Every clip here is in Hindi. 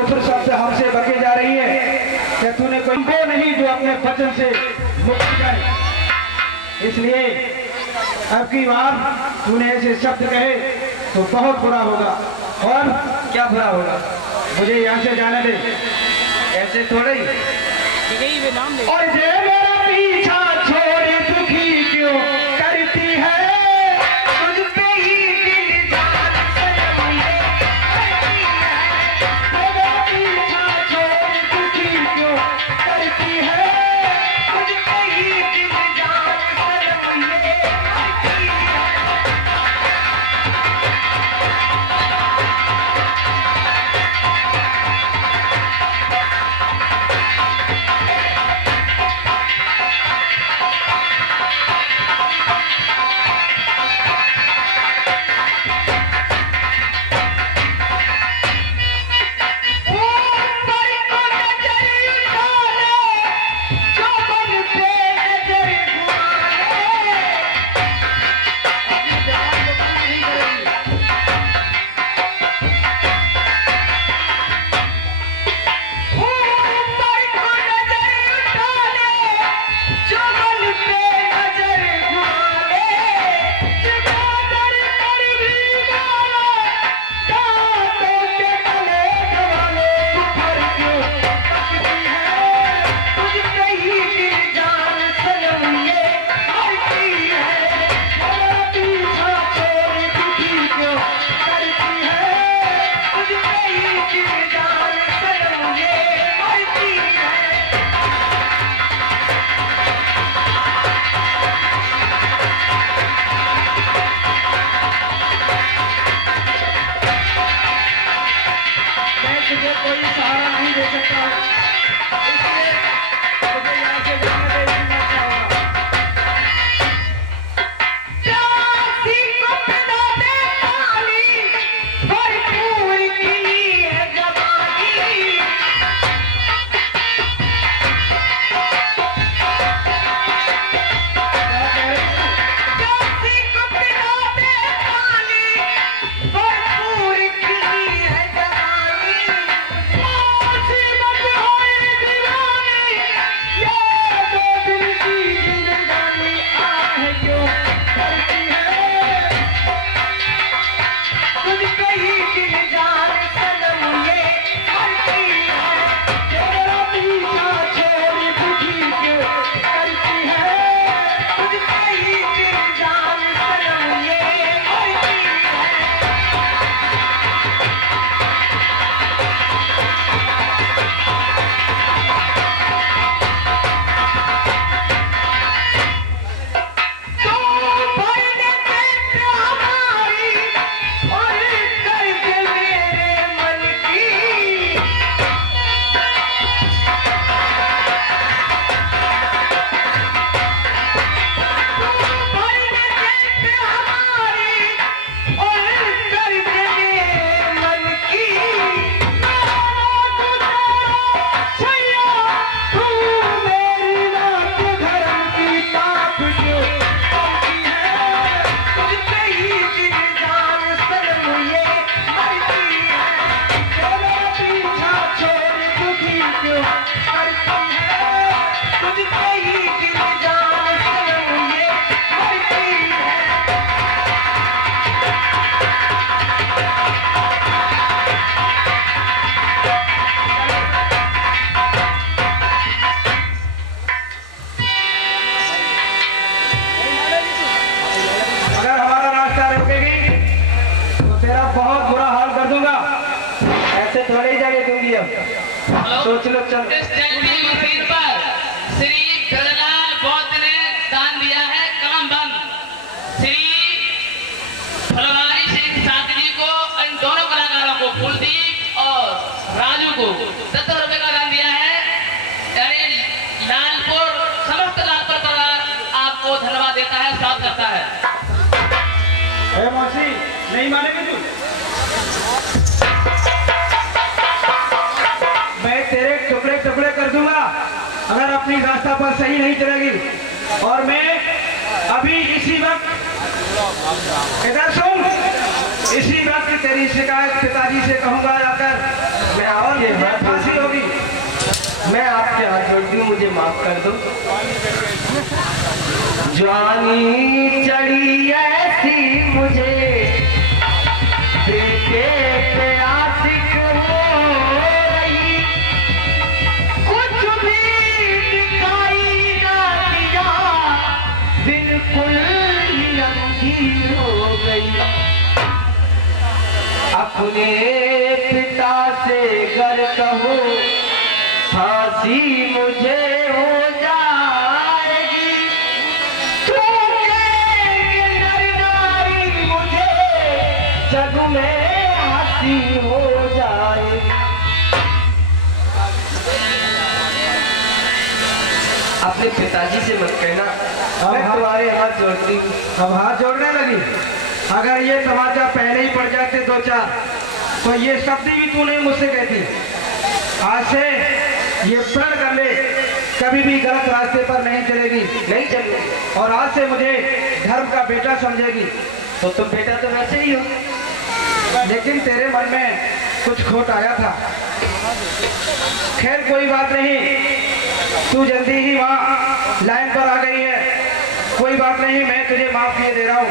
कुफर शब्द हमसे बके जा रही है कि तूने कोई वो नहीं जो अपने वचन से मुक्त जाए। इसलिए अब की बार तूने ऐसे शब्द कहे तो बहुत बुरा होगा। और क्या बुरा होगा? मुझे यहाँ से जाने दे। ऐसे थोड़े ही। और ये मेरा पीछा छोड़ दुखी क्यों करती है, तुझ पे ही दिल जान सनम ये करती है। मेरा पीछा छोड़ दुखी क्यों करती है, तुझ पे ही दिल जान सनम ये करती है। तुझे कोई सहारा नहीं दे सकता, इसलिए मुझे यहाँ से जाने दे। इसमें क्या होगा? प्यासी को पिला दे पानी, भरपूर खिली है जवानी। प्यासी को पिला दे पानी, भरपूर खिली है जवानी। मुसीबत होए दीवानी, ये दो दिल की जिंदगानी आह क्यों करती है। तुझ पे ही दिल जान सनम ये करती है। तेरा पीछा छोड़ दुखी क्यों करती है, तुझ पे ही दिल जान सनम ये करती है। तू भरने पेट हमारी और कर्ज मेरे मन की। भरने पेट हमारी और कर्ज मेरे मन की। छैया तू मेरी रात धर्म की पाप क्यों करती है। तुझ पे ही दिल जान सनम ये करती है। तेरा पीछा छोड़ दुखी क्यों करती है, तुझ पे ही दिल जान सनम ये करती है। अगर हमारा रास्ता रोकेगी तो तेरा बहुत बुरा हाल कर दूंगा। ऐसे थोड़ी जगह दूंगी। अब सोच लो। चल इस जंगली मस्जिद पर श्री गजलाल बौद्ध ने दान दिया है काम बंद। श्री फलवारी सिंह साथी जी को, इन दोनों कलाकारों को, कुलदीप और राजू को 10 रुपए का दान दिया है। यानी लालपुर, समस्त लालपुर परिवार आपको धन्यवाद देता है, स्वागत करता है। ए मौसी, नहीं मानेगी तू? मैं तेरे टुकड़े टुकड़े कर दूंगा अगर अपनी रास्ता पर सही नहीं चलेगी। और मैं अभी इसी वक्त, इधर सुन, इसी वक्त तेरी शिकायत पिताजी से कहूंगा जाकर। मैं और ये आपसे हाथ जोड़ती हूँ, मुझे माफ कर दो। जवानी चढ़ी ऐसी मुझे बेटे पे आशिक हो रही, कुछ भी दिखाई ना दिया, बिल्कुल ही अंधी हो गई। अपने पिता से गर कहो फांसी मुझे हो जाएगी, तू कहेंगे नर नारी मुझे जग में हंसी हो जाएगी। अपने पिताजी से मत कहना, मैं हाँ। तुम्हारे हाथ जोड़ती हूँ। अब हाथ जोड़ने लगी। अगर ये समाचार पहले ही पड़ जाते दो चार, तो ये शब्द भी तू नहीं मुझसे कहती। आज से ये प्रण कर ले, कभी भी गलत रास्ते पर नहीं चलेगी। नहीं चलूंगी। और आज से मुझे धर्म का बेटा समझेगी। तो तुम बेटा तो वैसे ही हो। लेकिन तेरे मन में कुछ खोट आया था। खैर कोई बात नहीं, तू जल्दी ही वहाँ लाइन पर आ गई है। कोई बात नहीं, मैं तुझे माफ किए दे रहा हूँ।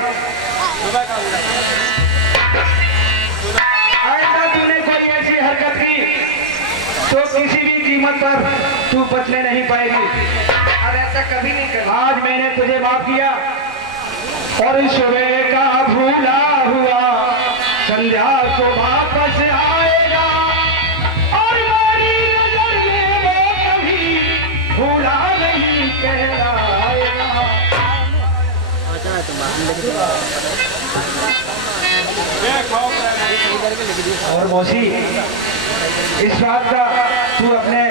आइंदा तूने कोई ऐसी हरकत की तो किसी भी कीमत पर तू बचने नहीं पाएगी। अब ऐसा कभी नहीं करना। आज मैंने तुझे माफ किया और इस सुबह का भूला हुआ संध्या को वापस आएगा, और मेरी नजर में वो कभी भूला नहीं कहलाएगा। और मौसी, इस बात का तू अपने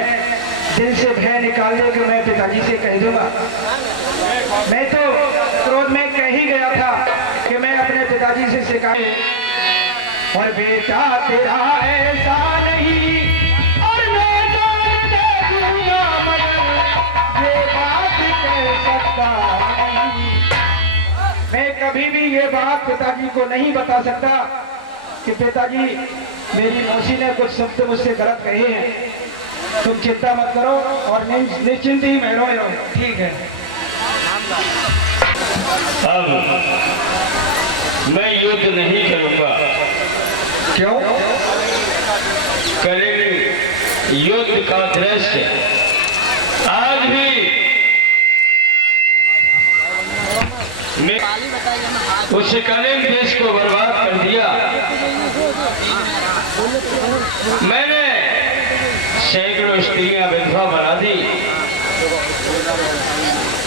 दिल से भय निकाल दे कि मैं पिताजी से कह दूंगा। मैं तो क्रोध में कह ही गया था कि मैं अपने पिताजी से शिकायत, और बेटा तेरा ऐसा नहीं, और मैं जान दे दूंगा, मगर ये बात कह सकता नहीं। मैं कभी भी ये बात पिताजी को नहीं बता सकता कि पिताजी मेरी मौसी ने कुछ शब्द मुझसे गलत कहे हैं। तुम चिंता मत करो और निश्चिंत ही महरो रहो। ठीक है। अब मैं युद्ध नहीं करूंगा। क्यों? करेंगे युद्ध का दृश्य आज भी मैं उस कलिंग देश को बर्बाद कर दिया। मैंने सैकड़ों स्त्रियां विधवा बना दी।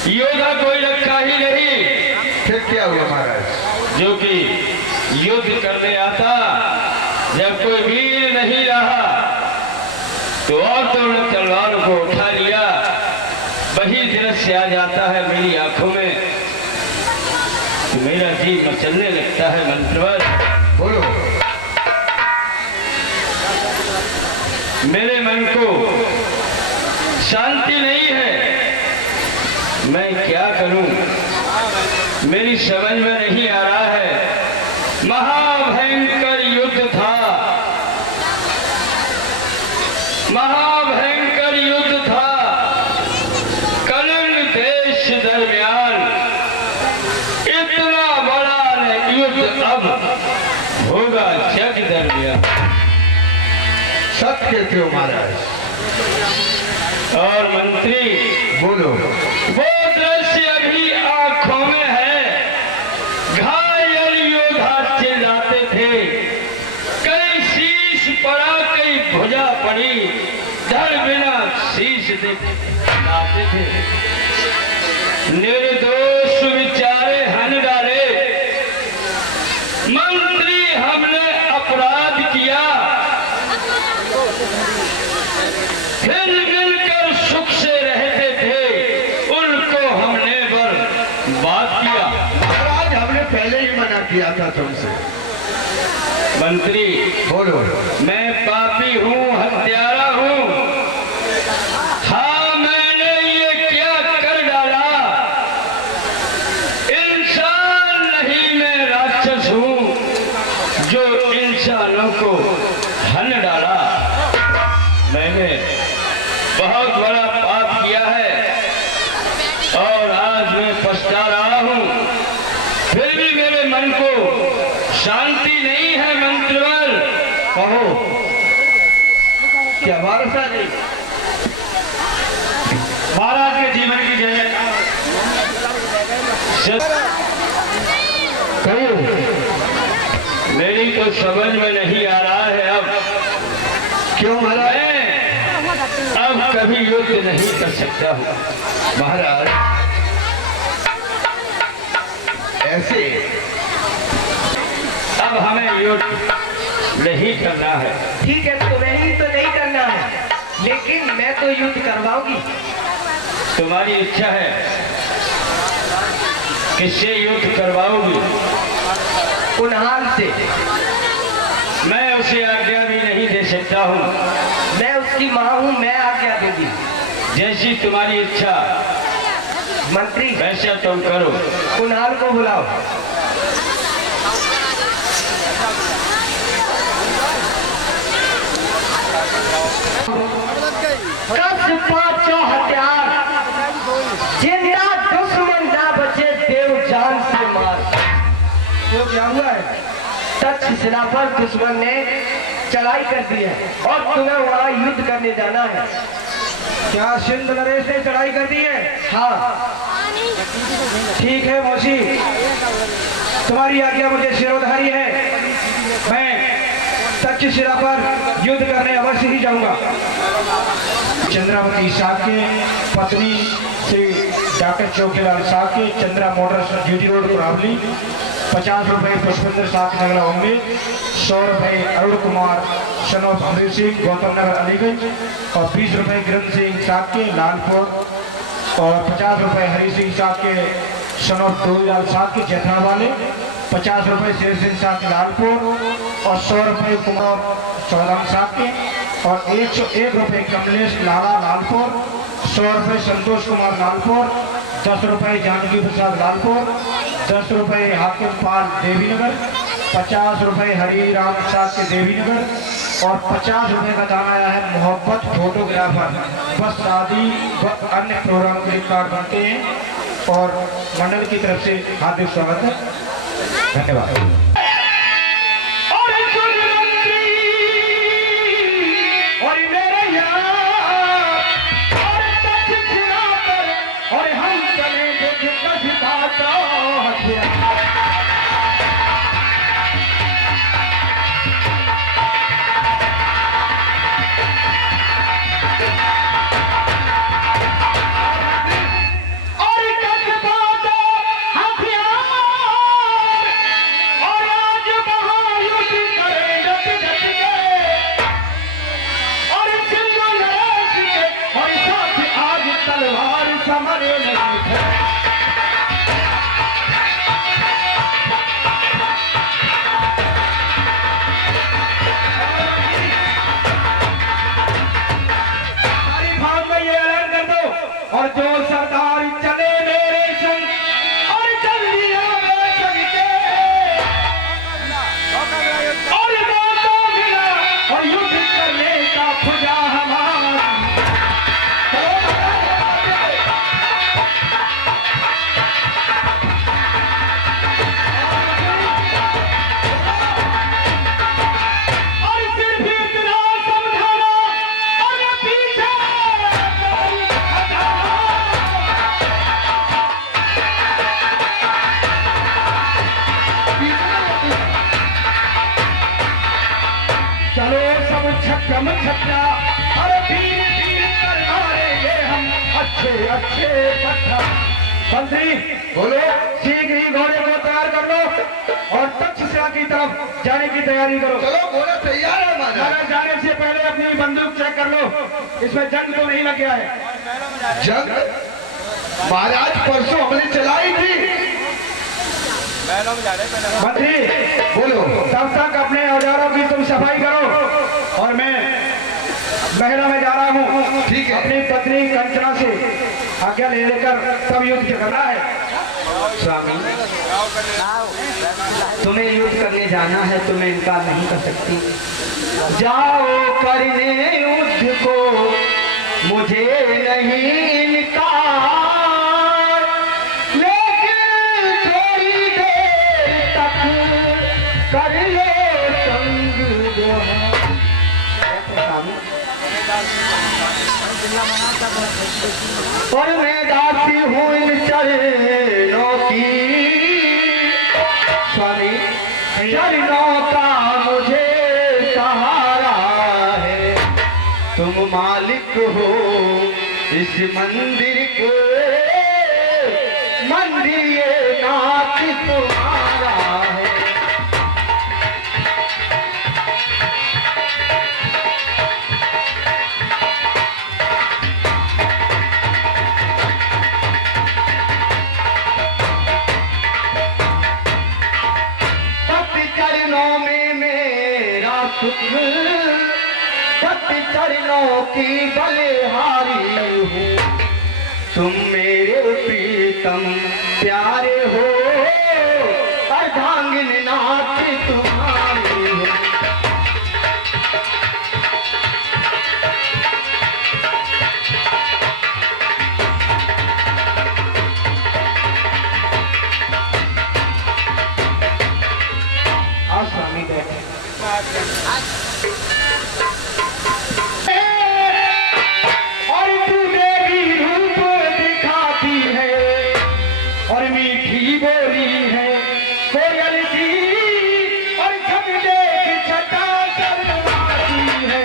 योद्धा कोई रखा ही नहीं। फिर क्या हुआ महाराज? जो कि युद्ध करने आता, जब कोई वीर नहीं रहा तो औरतों ने तलवार को उठा लिया। वही दृश्य आ जाता है मेरी आंखों में, तो मेरा जी मचलने लगता है। मंत्रवर बोलो। मेरे मन को शांति नहीं है। मैं क्या करूं, मेरी समझ में नहीं आ रहा है। महाभयंकर युद्ध था, महाभयंकर युद्ध था। कलिंग देश दरमियान इतना बड़ा युद्ध अब होगा जग दरमियान। सत्य थे महाराज। और मंत्री बोलो। वो दृश्य अभी आंखों में है। घायल योद्धा चिल्लाते थे, कई शीश पड़ा, कई भुजा पड़ी, धड़ बिना शीश दिखाते थे। निर्दोष बेचारे हन डाले। मंत्री हमने अपराध किया, फिर मिलकर सुख से रहते थे, उनको हमने बर्बाद किया। महाराज हमने पहले ही मना किया था तुमसे। मंत्री बोलो। मैं पापी हूँ, हत्यारा हूँ। हाँ, मैंने ये क्या कर डाला। इंसान नहीं, मैं राक्षस हूँ जो इंसानों को हन डाला। मैंने बहुत बड़ा शांति नहीं है मंत्रिवर। कहो क्या भरोसा नहीं? महाराज के जीवन की जय जयकार। कहो मेरी तो समझ में नहीं आ रहा है अब। क्यों महाराज? मैं अब कभी युद्ध नहीं कर सकता हूँ महाराज ऐसे अब हमें युद्ध नहीं करना है। ठीक है, तुम्हें ही तो नहीं करना है, लेकिन मैं तो युद्ध करवाऊंगी। तुम्हारी इच्छा है, किससे युद्ध करवाओगी? कुनहाल से। मैं उसे आज्ञा भी नहीं दे सकता हूँ। मैं उसकी माँ हूँ, मैं आज्ञा दूंगी। जैसी तुम्हारी इच्छा मंत्री वैसा तुम करो। कुनहाल को बुलाओ। कस पांचों हथियार, जिंदा दुश्मन ना बचे, देव जान से मार। वो क्या हुआ है? तक्षशिला पर दुश्मन ने चढ़ाई कर दी है और तुम्हें वहाँ युद्ध करने जाना है। क्या सिंध नरेश ने चढ़ाई कर दी है? हाँ, ठीक है मौसी, तुम्हारी आज्ञा मुझे सिरोधारी है। मैं तक्षशिला पर युद्ध करने अवश्य ही जाऊंगा। चंद्रावती साहब के पत्नी श्री डॉक्टर चौकीलाल साहब के Chandra Motors GT road Kurawali, 50 रुपए पुष्पेंद्र साहब नगर होंगे, 100 रुपए अरुण कुमार सनोफ अमरीश सिंह गौतम नगर अलीगंज, और 20 रुपए गिरन सिंह साहब के लालपुर, और 50 रुपए हरी सिंह साहब के सनोफ डोईलाल साहब के जैथरा वाले, 50 रुपए शेर सिंह साहब के लालपुर, और 100 रुपए कुमार चौधरी साहब के, और 101 रुपए कमलेश लाला लालपुर, 100 रुपए संतोष कुमार लालपुर, 10 रुपए जानकी प्रसाद लालपुर, 10 रुपए हाकिम पाल देवीनगर, 50 रुपए हरिराम प्रसाद के देवीनगर, और 50 रुपए का दान आया है मोहब्बत फोटोग्राफर। बस शादी व अन्य प्रोग्राम के कार्ड बनते हैं और मंडल की तरफ से हार्दिक स्वागत है। धन्यवाद। और जो सरदार चले मेरे संग और जल्दियां में चलते और मौका मिला और युद्ध करने का खुदा हमारा। और फिर भी इतना समझाना और पीछे चलो सब छक्कम छक्का और पीर पीर कर मारेंगे हम अच्छे अच्छे पत्थर। मंत्री बोलो, शीघ्र ही घोड़े को तैयार कर लो और तक्षशिला की तरफ जाने की तैयारी करो। चलो घोड़ा तैयार है महाराज। मगर जाने से पहले अपनी बंदूक चेक कर लो, इसमें जंग तो नहीं लग गया है। जंग महाराज परसों हमने चलाई थी। मंत्री बोलो। तब तक अपने औजारों की तुम सफाई करो और मैं महला में जा रहा हूँ। ठीक है। अपनी पत्नी कंचना से आज्ञा ले लेकर तब युद्ध करना है। स्वामी, तुम्हें युद्ध करने जाना है तो मैं इनकार नहीं कर सकती। जाओ करने युद्ध को, मुझे नहीं इनकार, लेकिन थोड़ी देर तक और मैं दासी हूँ इन चरणों की, स्वामी चरणों का मुझे सहारा है। तुम मालिक हो इस मंदिर के, मंदिर ये नाथ तुम्हारा है। चरणों में मेरा शुक्र, भक्ति चरणों की बलिहारी हूँ। तुम मेरे प्रीतम प्यारे हो, अर्धांगिनी नाथ तुम्हारी हो। स्वामी बैठे। और तू देवी रूप दिखाती है, और मीठी बोली है कोयल की, और छवि देख छटा शर्माती है।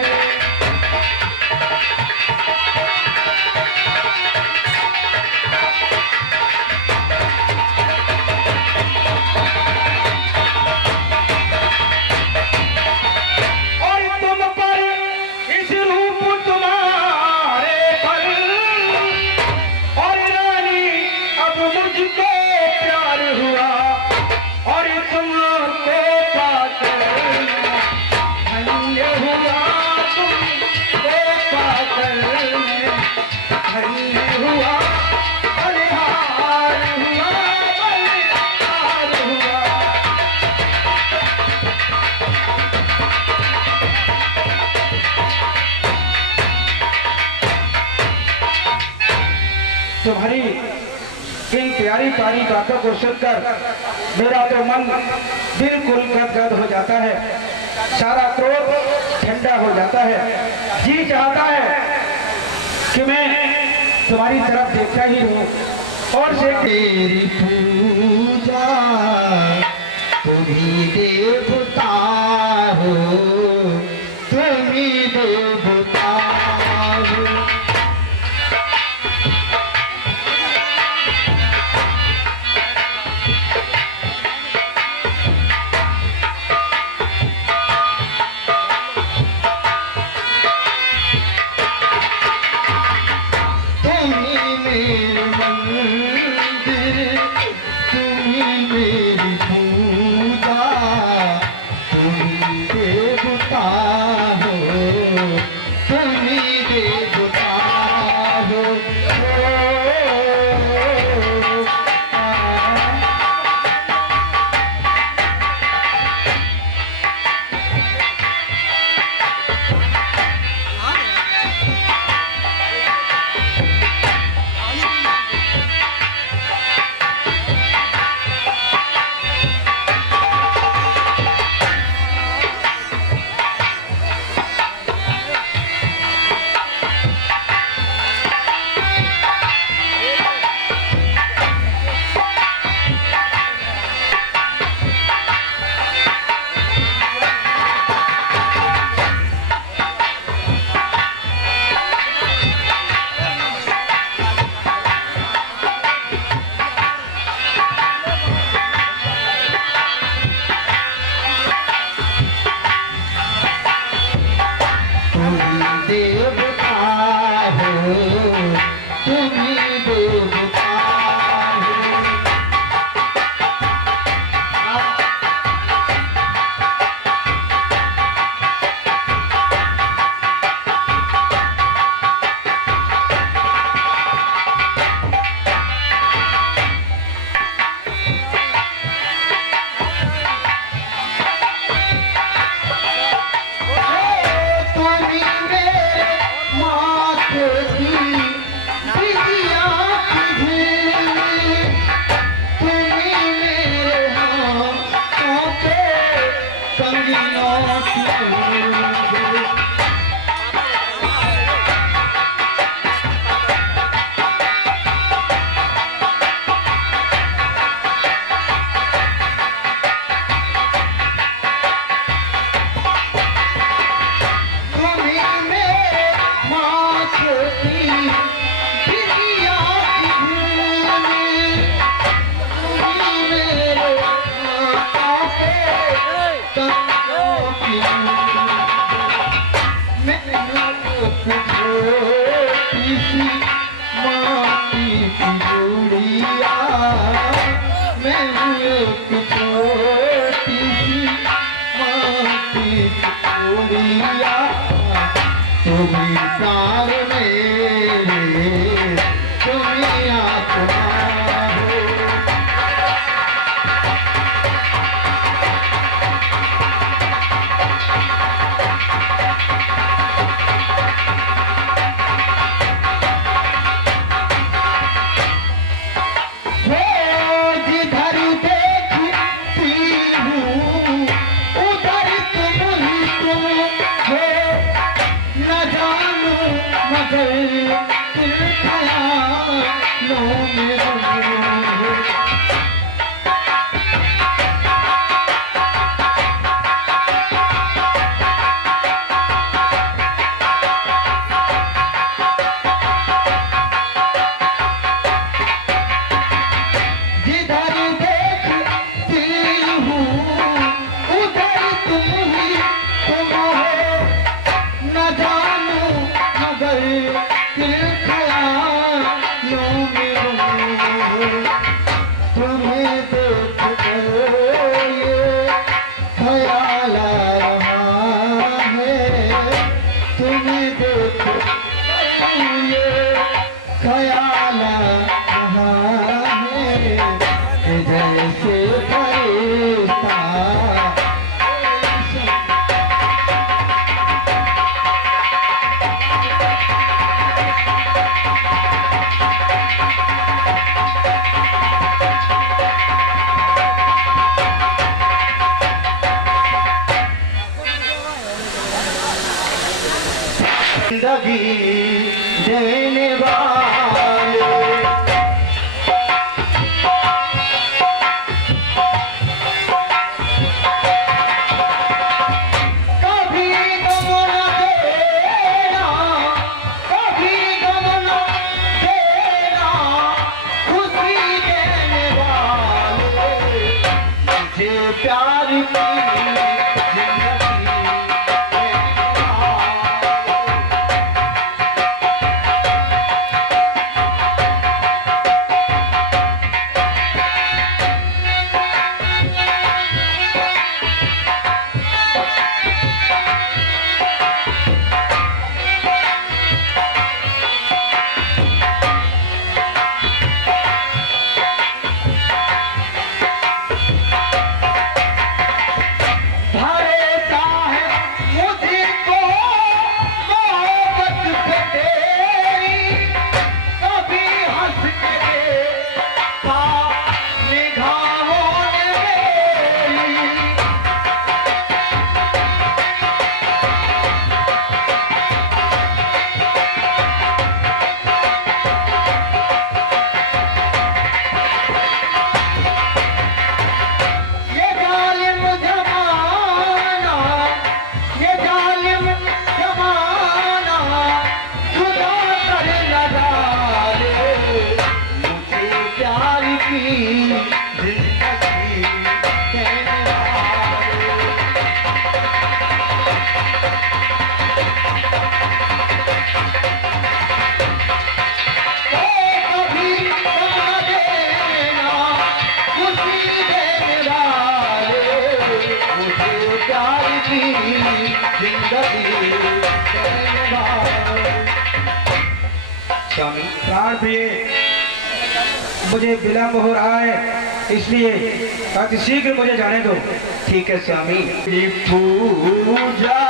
तुम्हारी इन प्यारी प्यारी बातों को सुनकर मेरा तो मन बिल्कुल गदगद हो जाता है, सारा क्रोध ठंडा हो जाता है। जी चाहता है कि मैं तुम्हारी तरफ देखता ही रहूं और से तेरी पूजा तुम्ही देवता हो, तुम्ही देवता हो। देवता छोटी सी माटी की गुड़िया, मैं हूँ एक छोटी सी माटी की गुड़िया, तुम्ही प्राण मेरे, तुम्ही आत्मा हो। जिधर देखती हूँ उधर तुम ही तुम हो, न जानू मगर किन ख्यालों में गुम हो। जिधर देखती हूँ उधर तुम ही तुम हो, न जानू मगर किन ख्यालों में गुम हो। तुम्हें देख कर ये ख्याल आ रहा है, तुम्हें देख कर ये ख्याल आ रहा है, जैसे फरिश्ता जिंदगी देने वाले, कभी गम न देना, कभी गम न देना, खुशी देने वाले, मुझे प्यार की जिंदगी देने वाले। भरेता है मुझको मोहब्बत से तेरी, कभी हंस के देखा निगाहों ने मेरी। ये जालिम जमाना, ये जालिम जमाना जुदा कर न डाले, मुझे प्यार की जिंदगी देने वाले। कभी गम न देना, खुशी देने वाले, मुझे प्यार की जिंदगी देने वाले। स्वामी प्राण प्रिय, मुझे विलंब हो रहा है, इसलिए अति शीघ्र मुझे जाने दो। ठीक है स्वामी। पूजा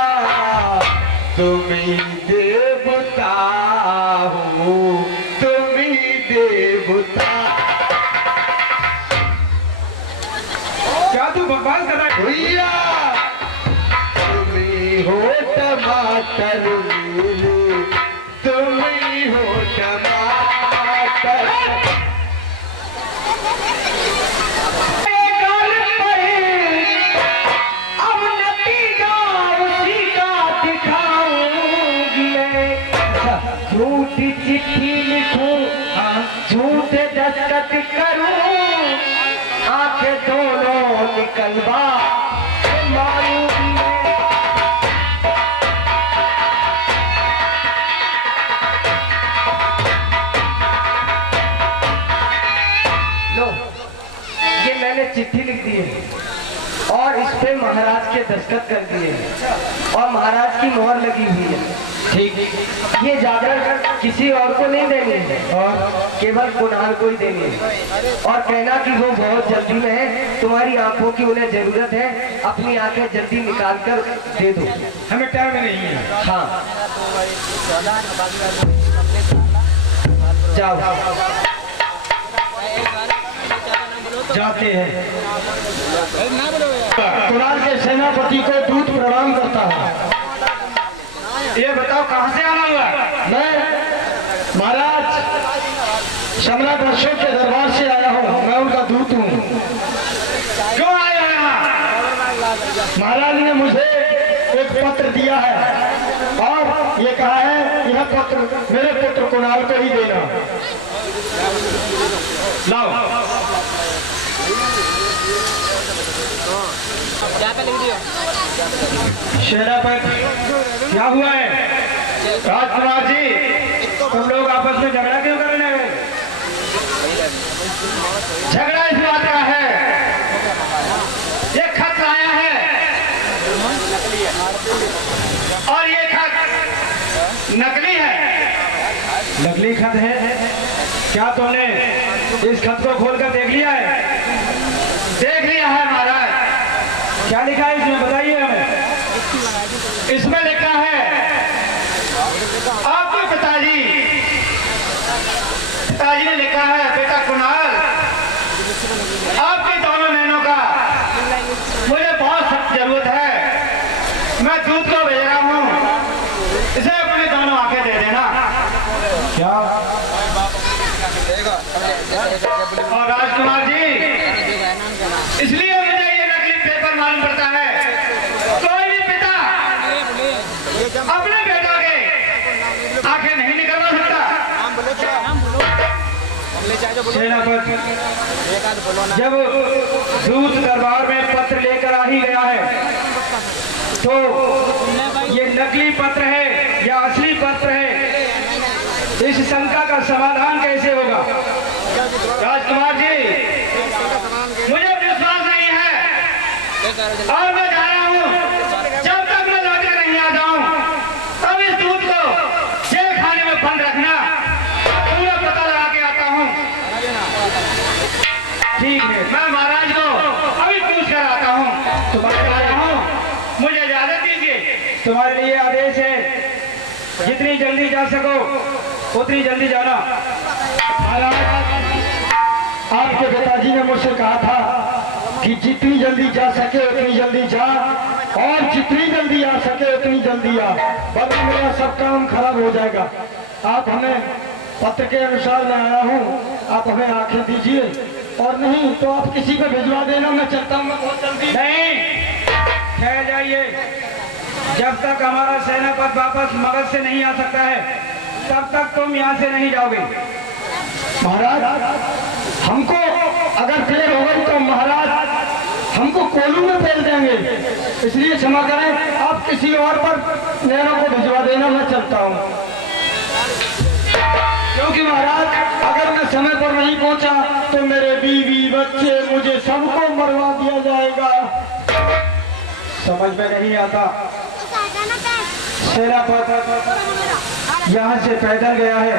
तुम्ही देवता हो, तुम्ही देवता। क्या तू बकवास कर रहा है? भैया तुम्ही हो टमाटर लीले, तुम्ही हो टमाटर। गाल पर अब नतीजा उसी का दिखाऊंगी मैं। झूठी चिट्ठी लिखूं, झूठे दस्तखत करूं, आंखें दोनों निकलवा मारूंगी मैं। के दस्तखत कर दिए हैं और महाराज की मोहर लगी हुई है। ठीक। ये जागरण किसी और को नहीं देनी है और केवल कुणाल को ही देनी है और कहना कि वो बहुत जल्दी में है, तुम्हारी आंखों की उन्हें जरूरत है, अपनी आंखें जल्दी निकाल कर दे दो। हमें टाइम नहीं है। हाँ जाओ। जाते हैं। कुणाल के सेनापति को दूत प्रणाम करता है। ये बताओ कहाँ से आना हुआ? मैं महाराज सम्राट अशोक के दरबार से आया हूँ, मैं उनका दूत हूँ। क्यों आए हो यहाँ? महाराज ने मुझे एक पत्र दिया है और ये कहा है यह पत्र मेरे पुत्र कुणाल को ही देना। लाओ। सेनापति क्या हुआ है? राजकुमार जी तुम लोग आपस में झगड़ा क्यों करने गए? झगड़ा इस बात का है, ये खत आया है और ये खत नकली है। नकली खत है? क्या तुमने इस खत को खोलकर देख लिया है? देख लिया है महाराज। क्या लिखा है इसमें बताइए हमें। इसमें लिखा है आपके पिताजी ने लिखा है, बेटा कुणाल आपके दोनों बहनों का मुझे बहुत सख्त जरूरत है, मैं दूध को भेज रहा हूँ, इसे अपनी दोनों आंखें दे देना। क्या? और राजकुमार जी इसलिए मुझे ये नकली पेपर मालूम पड़ता है, कोई भी पिता अपने बेटा के आंखें नहीं निकलवा सकता। सेनापति जब दूत दरबार में पत्र लेकर आ ही गया है तो ये नकली पत्र है या असली पत्र है, इस शंका का समाधान कैसे होगा? राजकुमार जी मुझे विश्वास नहीं है और मैं जा रहा हूँ, जब तक मैं लौटकर नहीं आ जाऊँ तब इस दूध को जेल खाने में बंद रखना, पूरा पता लगा के आता हूँ। ठीक है, मैं महाराज को अभी पूछ कर आता हूँ। तुम्हारे आया हूँ, मुझे इजाजत दीजिए। तुम्हारे लिए आदेश है, जितनी जल्दी जा सको उतनी जल्दी जाना। आपके पिताजी ने मुझसे कहा था कि जितनी जल्दी जा सके उतनी जल्दी जा और जितनी जल्दी आ सके उतनी जल्दी आ, वरना मेरा सब काम खराब हो जाएगा। आप हमें पत्र के अनुसार मैं आया हूँ, आप हमें आंखें दीजिए और नहीं तो आप किसी को भिजवा देना, मैं चलता हूँ बहुत जल्दी। नहीं, ठहर जाइए, जब तक हमारा सेनापति वापस मगध से नहीं आ सकता है तब तक तुम यहाँ से नहीं जाओगे। महाराज हमको अगर देर हो गई तो महाराज हमको कोलू में फेल देंगे, इसलिए क्षमा करें, आप किसी और पर नहरों को भिजवा देना, मैं चलता हूँ। क्योंकि महाराज अगर मैं समय पर नहीं पहुंचा तो मेरे बीवी बच्चे मुझे सबको मरवा दिया जाएगा। समझ में नहीं आता। सेनापति यहाँ से पैदल गया है,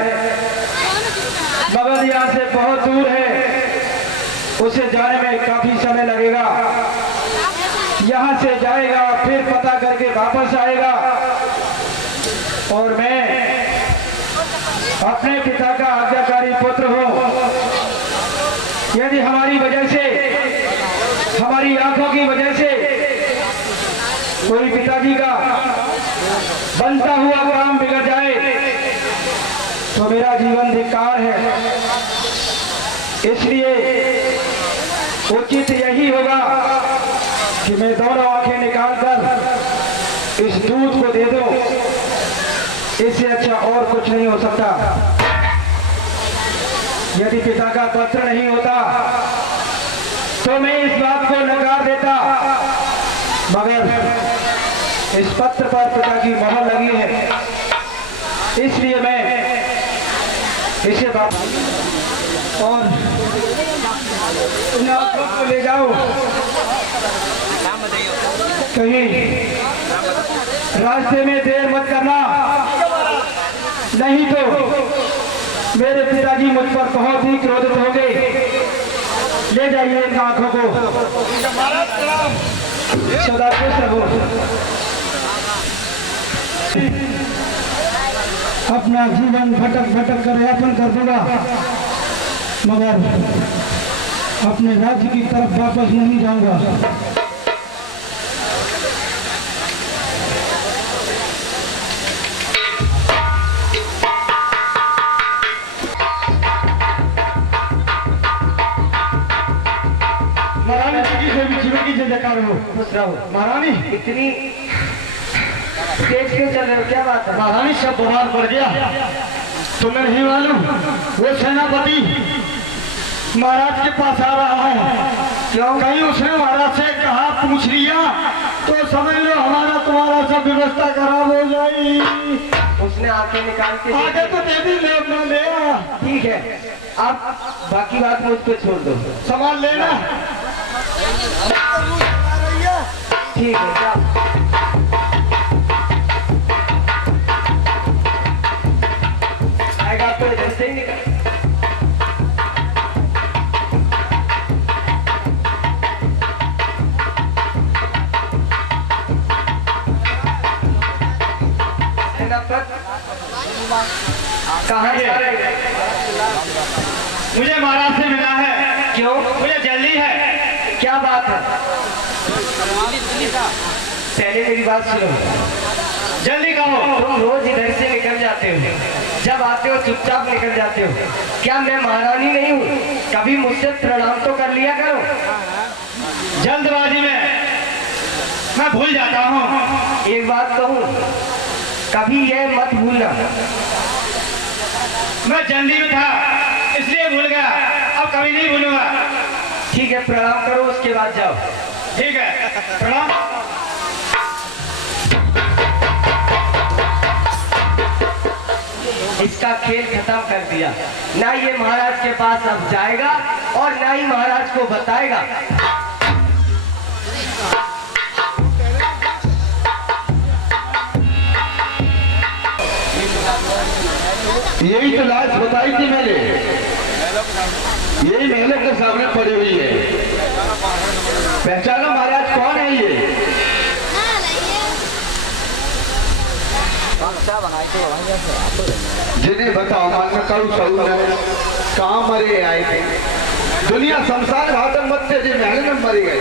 मगध यहाँ से बहुत दूर है, उसे जाने में काफी समय लगेगा। यहाँ से जाएगा फिर पता करके वापस आएगा और मैं अपने पिता का आज्ञाकारी पुत्र हूँ। यदि हमारी वजह से, हमारी आंखों की वजह से कोई पिताजी का बनता हुआ काम बिगड़ जाए तो मेरा जीवन धिक्कार है। इसलिए उचित यही होगा कि मैं दोनों आंखें निकालकर इस दूध को दे दूं, इससे अच्छा और कुछ नहीं हो सकता। यदि पिता का पत्र नहीं होता तो मैं इस बात को नकार देता, मगर इस पत्र पर पिता की मोहर लगी है, इसलिए मैं इसे और इन आंखों को ले जाओ कहीं रास्ते में देर मत करना, नहीं तो मेरे पिताजी मुझ पर बहुत ही क्रोधित होंगे। ले जाइए इन आंखों को, सदा खुश रहो। अपना जीवन भटक भटक कर यापन कर दूंगा, मगर अपने राज्य की तरफ वापस नहीं जाऊंगा। महारानी जीवन की जय जयकार हो। खुश रहो। महारानी इतनी तेज क्यों चल रहे हो, क्या बात है? महारानी सब बवाल पड़ गया, तुम्हें नहीं मालूम? वो सेनापति महाराज के पास आ रहा है। क्यों? कहीं उसने महाराज से कहा पूछ लिया तो समझ लो हमारा तुम्हारा सब व्यवस्था खराब हो जाएगी। उसने आके निकाल के आगे तो देवी ले आ, ठीक है, आप बाकी बात मुझ पे छोड़ दो। सामान लेना। ठीक है, क्या आएगा तो इधर से ही निकल। कहाँ जा रहे हैं? मुझे महाराज से मिला है। क्यों? मुझे जल्दी है। क्या बात है? पहले मेरी बात सुनो। जल्दी कहो। तुम रोज इधर से निकल जाते हो, जब आते हो चुपचाप निकल जाते हो। क्या मैं महारानी नहीं हूँ? कभी मुझसे प्रणाम तो कर लिया करो। जल्दबाजी में मैं भूल जाता हूँ। एक बात कहूँ, कभी यह मत भूलना। मैं जल्दी में था इसलिए भूल गया, अब कभी नहीं भूलूंगा। ठीक है, प्रणाम करो, उसके बाद जाओ। ठीक है, प्रणाम। इसका खेल खत्म कर दिया। ना ये महाराज के पास अब जाएगा और ना ही महाराज को बताएगा। यही तो लाश बताई थी मैंने, यही महलों के सामने पड़ी हुई है। पहचाना महाराज कौन है ये? जिन्हें बताओ मन में कल कहाँ मरे आए थे। दुनिया शमशान घाट मत थे, महल में मरी गए।